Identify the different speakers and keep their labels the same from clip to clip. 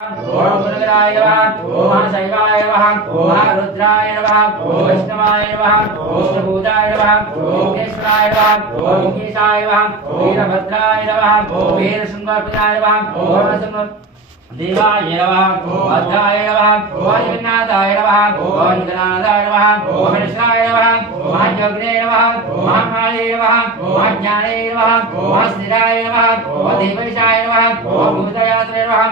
Speaker 1: ओम गुरुगराय नमः शैवाय नमः रुद्राय नमः वैष्णवाय नमः विष्णुभूताय नमः ओम केशवाय नमः ओम वीरभद्राय नमः ओम वीरसुंदरपिताय नमः देवाय नमः भद्राय नमः वायुनाथाय नमः ओम गणानाथाय नमः ओम कृष्णाय नमः महाकाले नमः ओम ज्ञाने नमः ओम स्थिराय नमः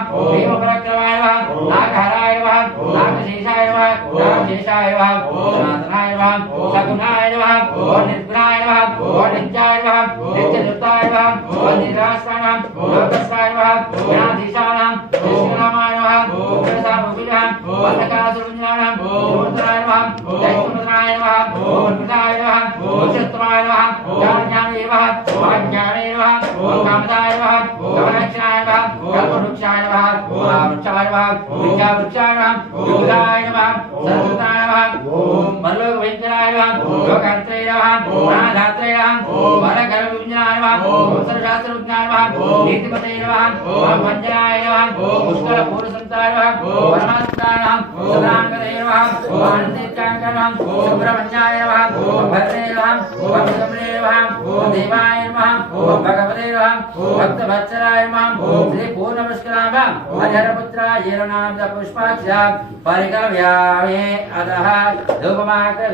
Speaker 1: भीम पराक्रमाय नमः नागहराय नमः नागशेषाय नमः नागशेषाय नमः सनातनाय नमः सगुणाय नमः ओम निर्गुणाय नमः ओम नित्याय नमः नित्यदत्ताय नमः ओम निराशाय नमः ओम लोकसाय नमः ज्ञानाधीशाय नमः श्रीरामाय नमः ओम प्रसादमुखिनां ओम सकासुरुञ्जानां ओम उत्तराय नमः ओम जयकुमत्राय नमः ओम कृताय नमः ओम शत्रुमाय नमः ओम ज्ञानेव ओम ज्ञानेव ओम कामदाय नमः वृक्षाय नमः। ॐ वृक्षाय नमः। ॐ वृक्षाय नमः। ॐ बुधाय नमः। सन्तताय नमः। ॐ मल्लोकवेन्द्राय नमः। लोकान्त्रे नमः। ॐ नाधात्रे नमः। ॐ वरग ఓం. సర్వశాస్త్ర విజ్ఞాయ నమః ఓం. నీతిపతే నమః ఓం. పూర్ణ సంతాయ నమః ఓం. పరమాత్మాయ నమః ఓం. సదాంగదే సుబ్రహ్మణ్యాయ భద్రే భద్రమణే దేవాయ భగవతే అధరపుత్రాయ నామ పుష్పాక్ష పరికల్యామే అదః ధూపమాగ్ర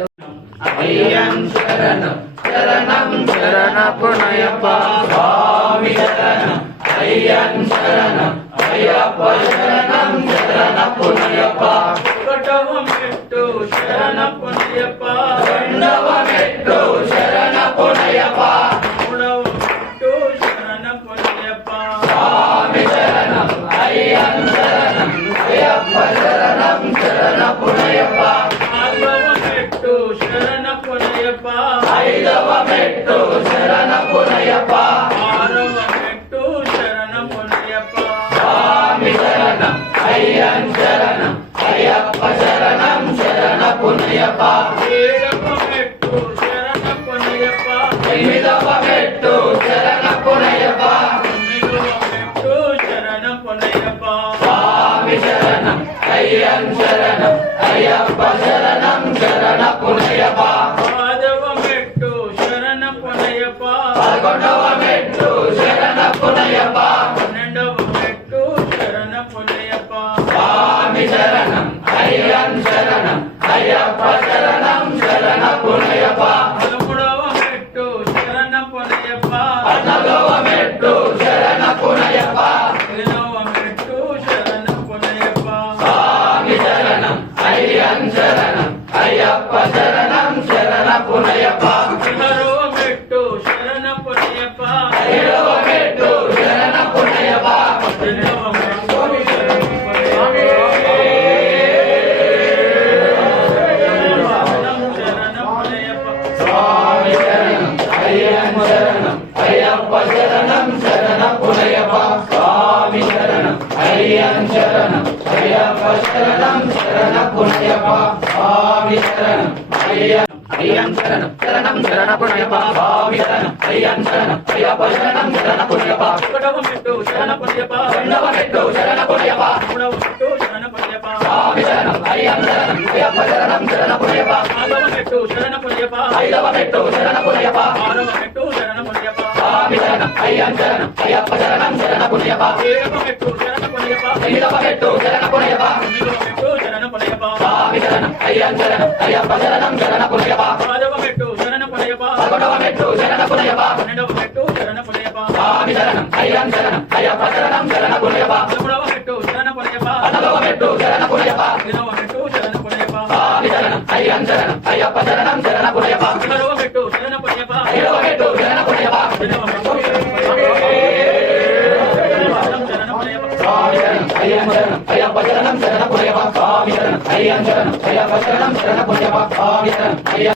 Speaker 2: అయ్యం శరణం శరణం శరణపునయప్ప. స్వామి శరణం అయ్యం శరణం. అయ్యప్ప శరణం శరణపునయప్ప పదహారవ మెట్టు శరణపునయప్ప పదిహేడవ మెట్టు శరణం శరణం అయ్యప్ప శరణం శరణపునయప్ప స్వామి శరణం అయ్యం శరణం అయ్యప్ప శరణం శరణం అయ్యం అయ్యం శరణం శరణం శరణం అయ్యం శరణం అయ్యప్ప శరణం శరణపునయప్ప ఒకటవ మెట్టు శరణపునయప్ప రెండవ మెట్టు శరణపునయప్ప మూడవ మెట్టు శరణపునయప్ప స్వామి శరణం అయ్యం శరణం అయ్యప్ప శరణం శరణపునయప్ప నాలుగవ మెట్టు శరణపునయప్ప ఐదవ మెట్టు శరణపునయప్ప ఆరవ మెట్టు శరణపునయప్ప స్వామి శరణం అయ్యం శరణం అయ్యప్ప శరణం శరణపునయప్ప ఏడవ మెట్టు శరణపునయప్ప ఎనిమిదవ మెట్టు శరణపునయప్ప స్వామి శరణం అయ్యం శరణం అయ్యప్ప శరణం శరణపునయప్ప పదవ మెట్టు శరణపునయప్ప పదకొండవ మెట్టు శరణపునయప్ప పన్నెండవ మెట్టు శరణపునయప్ప స్వామి శరణం అయ్యం శరణం అయ్యప్ప శరణం శరణపునయప్ప పదమూడవ మెట్టు శరణపునయప్ప పదవ మెట్టు శరణపునయప్ప పదిహేనవ మెట్టు శరణపునయప్ప స్వామి శరణం అయ్యం శరణం అయ్యప్ప శరణం శరణపునయప్ప పదహారవ మెట్టు శరణపునయప్ప పదిహేడవ మెట్టు శరణపునయప్ప పద్దెనిమిదవ మెట్టు శరణపునయప్ప శరణం శరణం అయ్యం శరణం అయ్యప్ప శరణం శరణం అయ్య